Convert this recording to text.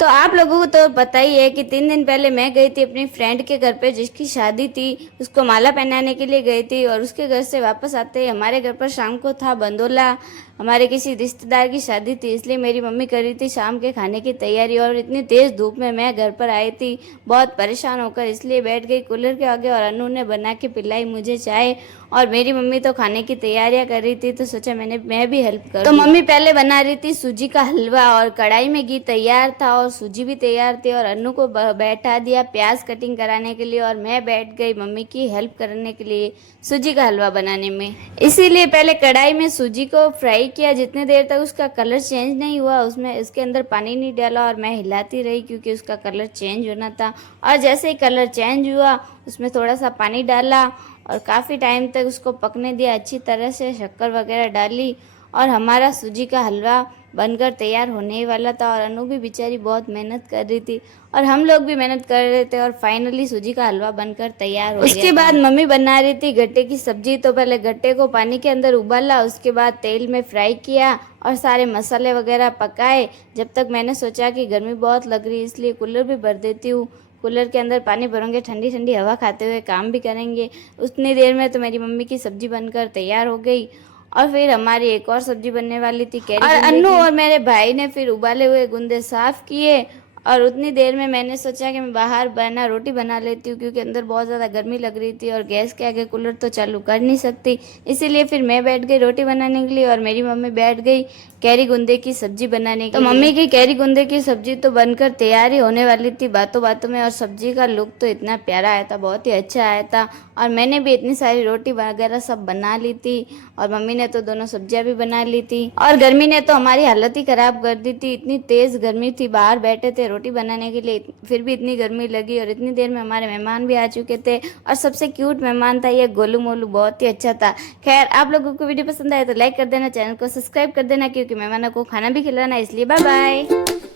तो आप लोगों को तो पता ही है कि 3 दिन पहले मैं गई थी अपनी फ्रेंड के घर पे जिसकी शादी थी। उसको माला पहनाने के लिए गई थी और उसके घर से वापस आते ही हमारे घर पर शाम को था बंदोला। हमारे किसी रिश्तेदार की शादी थी, इसलिए मेरी मम्मी कर रही थी शाम के खाने की तैयारी। और इतनी तेज़ धूप में मैं घर पर आई थी बहुत परेशान होकर, इसलिए बैठ गई कूलर के आगे और अनु ने बना के पिलाई मुझे चाय। और मेरी मम्मी तो खाने की तैयारियां कर रही थी, तो सोचा मैं भी हेल्प कर तो मम्मी पहले बना रही थी सूजी का हलवा और कढ़ाई में घी तैयार था और सूजी भी तैयार थी। और अनु को बैठा दिया प्याज कटिंग कराने के लिए और मैं बैठ गई मम्मी की हेल्प करने के लिए सूजी का हलवा बनाने में। इसीलिए पहले कढ़ाई में सूजी को फ्राई किया, जितने देर तक उसका कलर चेंज नहीं हुआ उसमें उसके अंदर पानी नहीं डाला और मैं हिलाती रही क्योंकि उसका कलर चेंज होना था। और जैसे ही कलर चेंज हुआ उसमें थोड़ा सा पानी डाला और काफ़ी टाइम तक उसको पकने दिया, अच्छी तरह से शक्कर वगैरह डाली और हमारा सूजी का हलवा बनकर तैयार होने ही वाला था। और अनु भी बेचारी बहुत मेहनत कर रही थी और हम लोग भी मेहनत कर रहे थे और फाइनली सूजी का हलवा बनकर तैयार हो गया। उसके बाद मम्मी बना रही थी गट्टे की सब्जी। तो पहले गट्टे को पानी के अंदर उबाला, उसके बाद तेल में फ्राई किया और सारे मसाले वगैरह पकाए। जब तक मैंने सोचा कि गर्मी बहुत लग रही है इसलिए कूलर भी भर देती हूँ, कूलर के अंदर पानी भरोगे, ठंडी ठंडी हवा खाते हुए काम भी करेंगे। उतनी देर में तो मेरी मम्मी की सब्जी बनकर तैयार हो गई। और फिर हमारी एक और सब्जी बनने वाली थी कैरी और अन्नू और मेरे भाई ने फिर उबाले हुए गुंदे साफ किए। और उतनी देर में मैंने सोचा कि मैं बाहर रोटी बना लेती हूँ क्योंकि अंदर बहुत ज़्यादा गर्मी लग रही थी और गैस के आगे कूलर तो चालू कर नहीं सकती। इसीलिए फिर मैं बैठ गई रोटी बनाने के लिए और मेरी मम्मी बैठ गई कैरी गुंदे की सब्जी बनाने के लिए। तो मम्मी की कैरी गुंदे की सब्जी तो बनकर तैयार ही होने वाली थी बातों बातों में। और सब्जी का लुक तो इतना प्यारा आया था, बहुत ही अच्छा आया था। और मैंने भी इतनी सारी रोटी वगैरह सब बना ली थी और मम्मी ने तो दोनों सब्जियां भी बना ली थी। और गर्मी ने तो हमारी हालत ही खराब कर दी थी, इतनी तेज गर्मी थी। बाहर बैठे थे रोटी बनाने के लिए फिर भी इतनी गर्मी लगी। और इतनी देर में हमारे मेहमान भी आ चुके थे और सबसे क्यूट मेहमान था ये गोलू मोलू, बहुत ही अच्छा था। खैर, आप लोगों को वीडियो पसंद आए तो लाइक कर देना, चैनल को सब्सक्राइब कर देना क्योंकि मेहमानों को खाना भी खिलाना है, इसलिए बाय बाय।